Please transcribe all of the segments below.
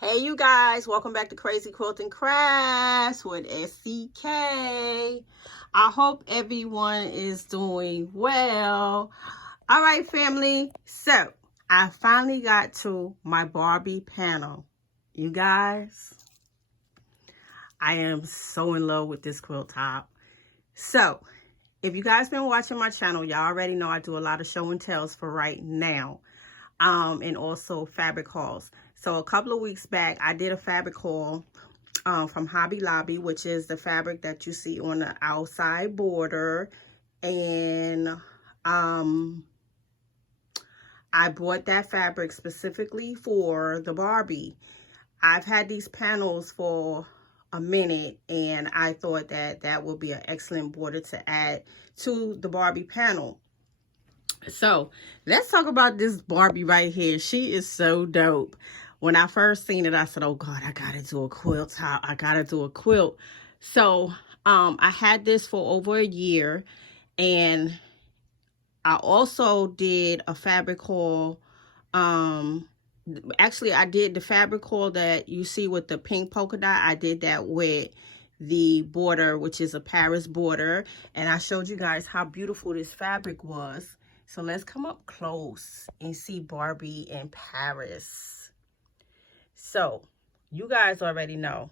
Hey you guys, welcome back to Crazy Quilting Crafts with SCK. I hope everyone is doing well. All right, family. So I finally got to my Barbie panel. You guys, I am so in love with this quilt top. So if you guys been watching my channel, y'all already know I do a lot of show and tells for right now. And also fabric hauls. So a couple of weeks back, I did a fabric haul from Hobby Lobby, which is the fabric that you see on the outside border. And I bought that fabric specifically for the Barbie. I've had these panels for a minute, and I thought that that would be an excellent border to add to the Barbie panel. So let's talk about this Barbie right here. She is so dope. When I first seen it, I said, oh God, I gotta do a quilt top. I gotta do a quilt. So I had this for over a year, and I also did a fabric haul. Actually, I did the fabric haul that you see with the pink polka dot. I did that with the border, which is a Paris border, and I showed you guys how beautiful this fabric was. So let's come up close and see Barbie in Paris. So you guys already know,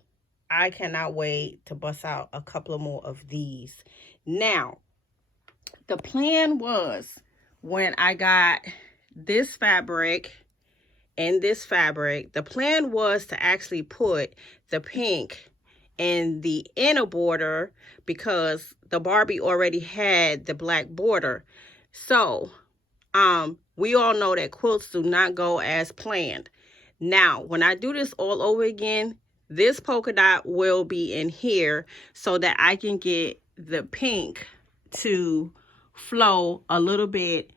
I cannot wait to bust out a couple of more of these. Now, the plan was, when I got this fabric and this fabric, the plan was to actually put the pink in the inner border because the Barbie already had the black border. So, we all know that quilts do not go as planned. Now, when I do this all over again, this polka dot will be in here so that I can get the pink to flow a little bit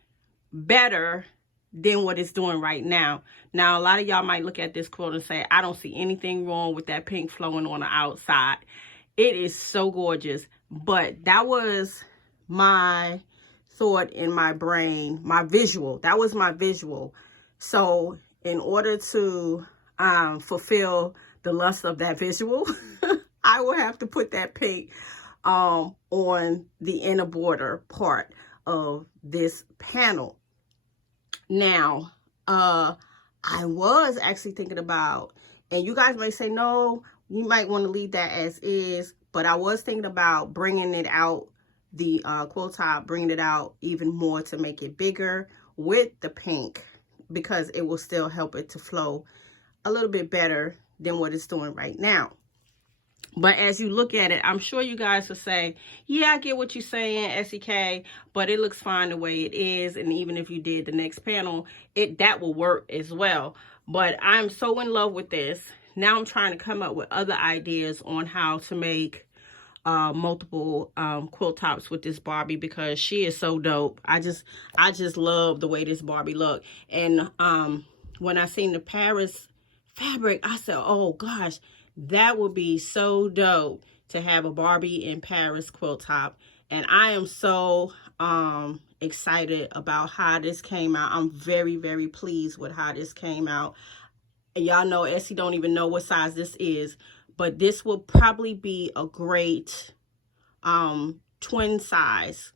better than what it's doing right now. Now, a lot of y'all might look at this quilt and say, I don't see anything wrong with that pink flowing on the outside. It is so gorgeous. But that was my thought in my brain, my visual. That was my visual. So in order to fulfill the lust of that visual, I will have to put that pink on the inner border part of this panel. Now, I was actually thinking about, and you guys may say, no, you might want to leave that as is, but I was thinking about bringing it out, the quilt top, bringing it out even more to make it bigger with the pink, because it will still help it to flow a little bit better than what it's doing right now. But as you look at it, I'm sure you guys will say, yeah, I get what you're saying, SEK, but it looks fine the way it is. And even if you did the next panel, that will work as well. But I'm so in love with this. Now I'm trying to come up with other ideas on how to make multiple quilt tops with this Barbie, because she is so dope. I just love the way this Barbie look. And when I seen the Paris fabric, I said, oh gosh, that would be so dope to have a Barbie in Paris quilt top. And I am so excited about how this came out. I'm very, very pleased with how this came out. And y'all know Essie don't even know what size this is, but this will probably be a great twin size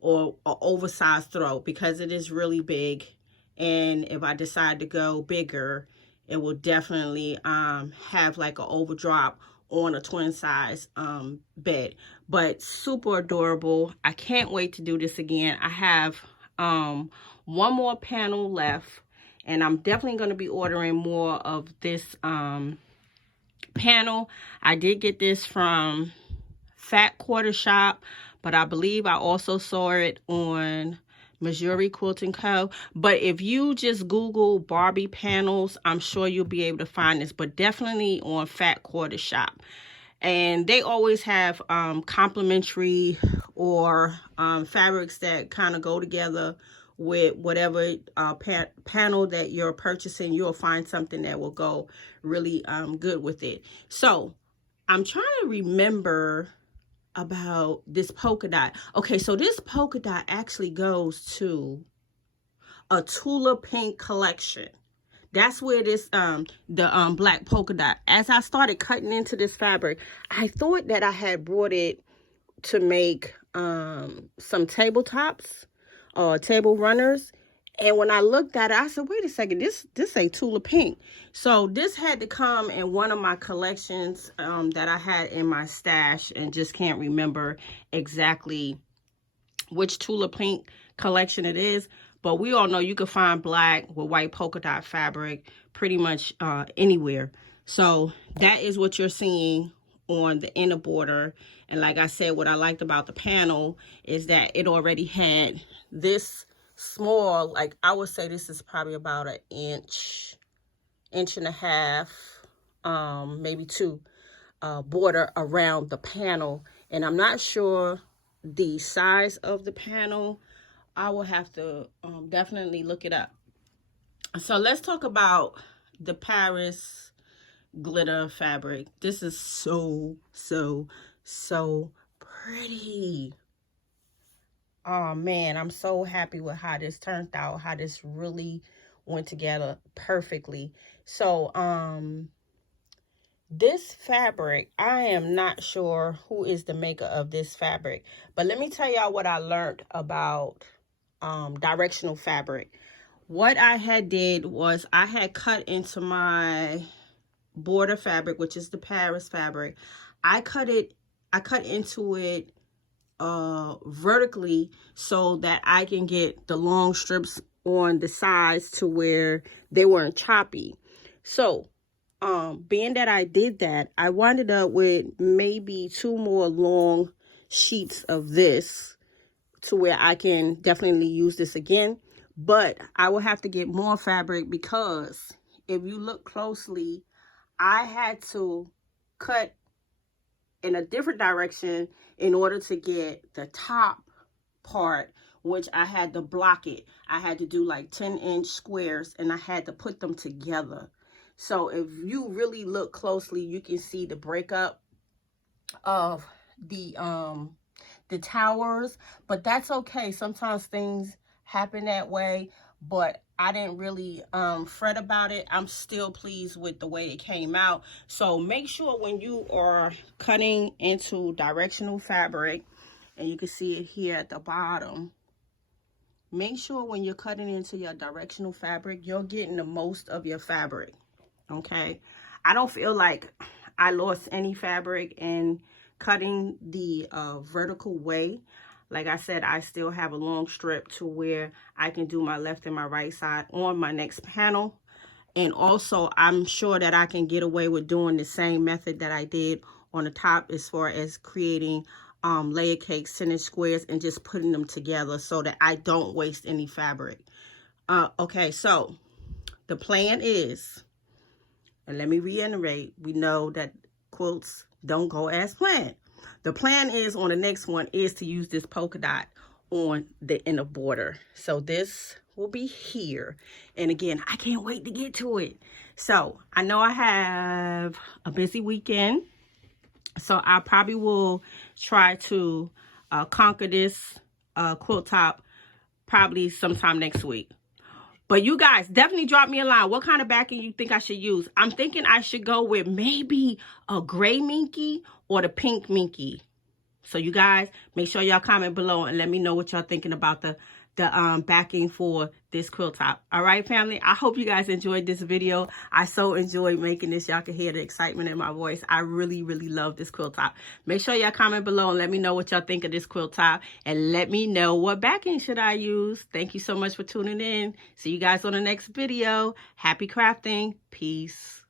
or oversized throw, because it is really big. And if I decide to go bigger, it will definitely have like an overdrop on a twin size bed. But super adorable. I can't wait to do this again. I have one more panel left, and I'm definitely going to be ordering more of this panel. I did get this from Fat Quarter Shop, but I believe I also saw it on Missouri Quilting Co. But if you just Google Barbie panels, I'm sure you'll be able to find this, but definitely on Fat Quarter Shop. And they always have complimentary or fabrics that kind of go together with whatever panel that you're purchasing. You'll find something that will go really good with it. So I'm trying to remember about this polka dot. Okay, so this polka dot actually goes to a Tula Pink collection. That's where this the black polka dot. As I started cutting into this fabric, I thought that I had brought it to make some tabletops or table runners. And when I looked at it, I said, wait a second, this ain't Tula Pink. So this had to come in one of my collections that I had in my stash, and just can't remember exactly which Tula Pink collection it is. But we all know you can find black with white polka dot fabric pretty much anywhere. So that is what you're seeing on the inner border. And like I said, what I liked about the panel is that it already had this small, like I would say this is probably about an inch and a half, maybe two, border around the panel. And I'm not sure the size of the panel. I will have to definitely look it up. So let's talk about the Paris glitter fabric. This is so pretty. Oh man, I'm so happy with how this turned out, how this really went together perfectly. So this fabric, I am not sure who is the maker of this fabric, but let me tell y'all what I learned about directional fabric. What I had did was I had cut into my border fabric, which is the Paris fabric. I cut into it vertically so that I can get the long strips on the sides to where they weren't choppy. So being that I did that, I wound up with maybe 2 more long sheets of this to where I can definitely use this again. But I will have to get more fabric, because if you look closely, I had to cut in a different direction in order to get the top part, which I had to block it. I had to do like 10-inch squares, and I had to put them together. So if you really look closely, you can see the breakup of the towers, but that's okay. Sometimes things happen that way, but I didn't really fret about it. I'm still pleased with the way it came out. So make sure when you are cutting into directional fabric, and you can see it here at the bottom, make sure when you're cutting into your directional fabric, you're getting the most of your fabric, okay? I don't feel like I lost any fabric in cutting the vertical way. Like I said, I still have a long strip to where I can do my left and my right side on my next panel. And also, I'm sure that I can get away with doing the same method that I did on the top, as far as creating layer cakes, 10-inch squares, and just putting them together so that I don't waste any fabric. Okay, so the plan is, and let me reiterate, we know that quilts don't go as planned. The plan is, on the next one, is to use this polka dot on the inner border. So this will be here. And again, I can't wait to get to it. So I know I have a busy weekend, so I probably will try to conquer this quilt top probably sometime next week. But you guys, definitely drop me a line. What kind of backing you think I should use? I'm thinking I should go with maybe a gray minky or the pink minky. So you guys, make sure y'all comment below and let me know what y'all thinking about the backing for this quilt top. All right, family, I hope you guys enjoyed this video. I so enjoyed making this. Y'all can hear the excitement in my voice. I really love this quilt top. Make sure y'all comment below and let me know what y'all think of this quilt top, and let me know what backing should I use. Thank you so much for tuning in. See you guys on the next video. Happy crafting. Peace.